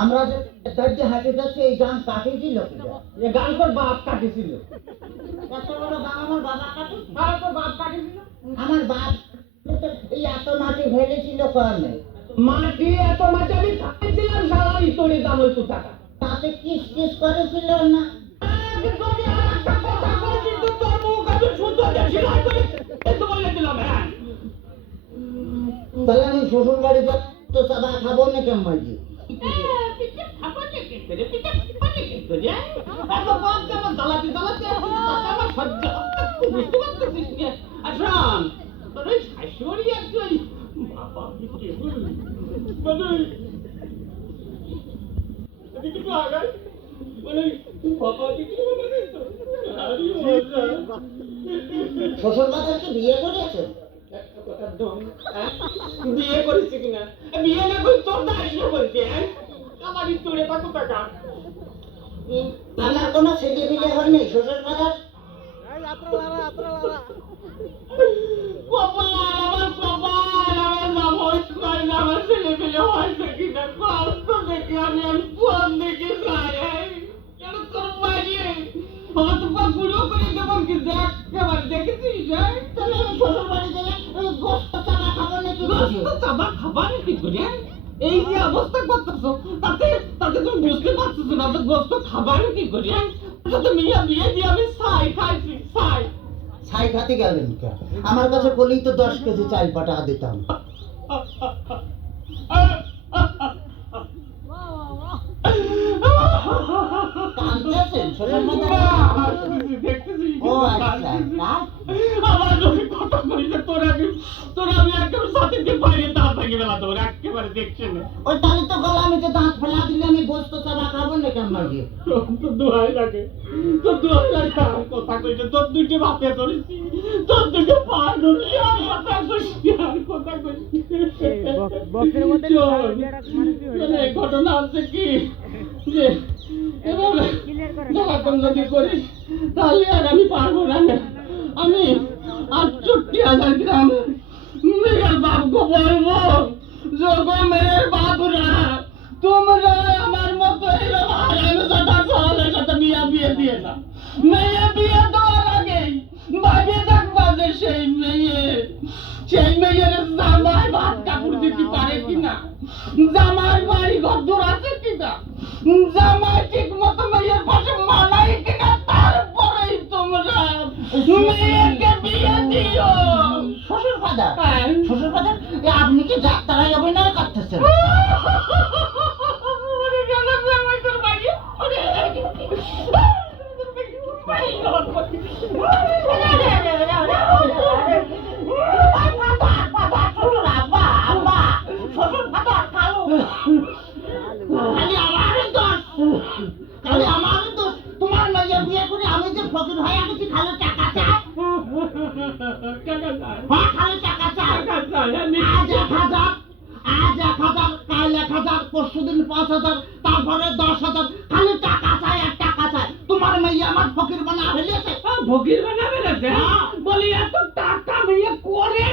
আমরা যে হাঁটে যাচ্ছি এই গান কাটিয়েছিল, এই গান তোর বাপ কাটিয়েছিল। এত বড় গান আমার বাবা কাটে, আর তোর বাপ কাটিয়েছিল? আমার বাপ এই এত মাটি ফেলেছিল কারণে মাটি এত মাটি আমি খাইছিলাম সারা ইতরে দাম হইতো টাকা, তাতে কিস কিস করেছিল না। তাহলে আমি শ্বশুর বাড়ি তো চাঁদা খাবো না কেমন ভাই? শ্বশুর বাজারকে বিয়ে করেছে? বিয়ে করেছে কিনা? বিয়ে না করে তোর দায়িত্ব করছে। আমার তোরে কত টাকা? আমার কোনো ছেলে বিয়ে হয়নি শ্বশুর বাজার। আমার ছেলে বিয়ে হয়েছে কিনা কষ্ট দেখে আমি ফোন দেখে যাই তোর বাড়িয়ে গুলো করে দেবো কি দেখেছিস? তাহলে আমি শ্বশুর বাড়ি গেলে গোস্ত চাবা খাবো নাকি? গোস্ত চাবা খাবা নাকি করে এই যে অবস্থা করতেছো তাতে তুমি বুঝতে পারছো না যে গোস্ত খাবা নাকি করে? তো মিয়া বিয়ে দিয়ে আমি ছাই খাইছি। ছাই খাতে গেলেন কে? আমার কাছে বলেই তো 10 কেজি চাল পাঠা দিতাম। ঘটনা আছে কি যে যদি করিস তাহলে আর আমি পারবো না। আমি 68,000 গ্রাম মেয়ের বাপকে বলবো যোগ মেয়ের বাপরা তোমরা আমার মতো এরকম হারামের সাথে বিয়ে দিয়ে না। মেয়ে বিয়ে দেওয়ার আগেই ভাবিয়ে দেখবা যে সেই মেয়ের জামাই ভাত কাপড় দিতে পারে কিনা, জামাই বাড়ি ঘর দূর আছে কিনা, জামাই ঠিক মতো মেয়ের পাশে মানাই কিনা, তারপরেই তোমরা মেয়েকে বিয়ে দিও। শ্বশুর ফাদার আপনি কি যাত্রায় অভিনয় করতেছেন? তোমার মেয়ে বিয়ে করে আমি যে ফকির হয়ে গেছি খালি টাকা চাই। খালি টাকা চাই। আজ 1,000, কাল 1,000, পরশুদিন 5,000, তারপরে 10,000, খালি টাকা চাই আর টাকা চাই। তোমার মেয়ে আমার ফকির বানা ফেলেছে। ফকির বানা ফেলেছে? বলি এত টাকা মেয়ে করে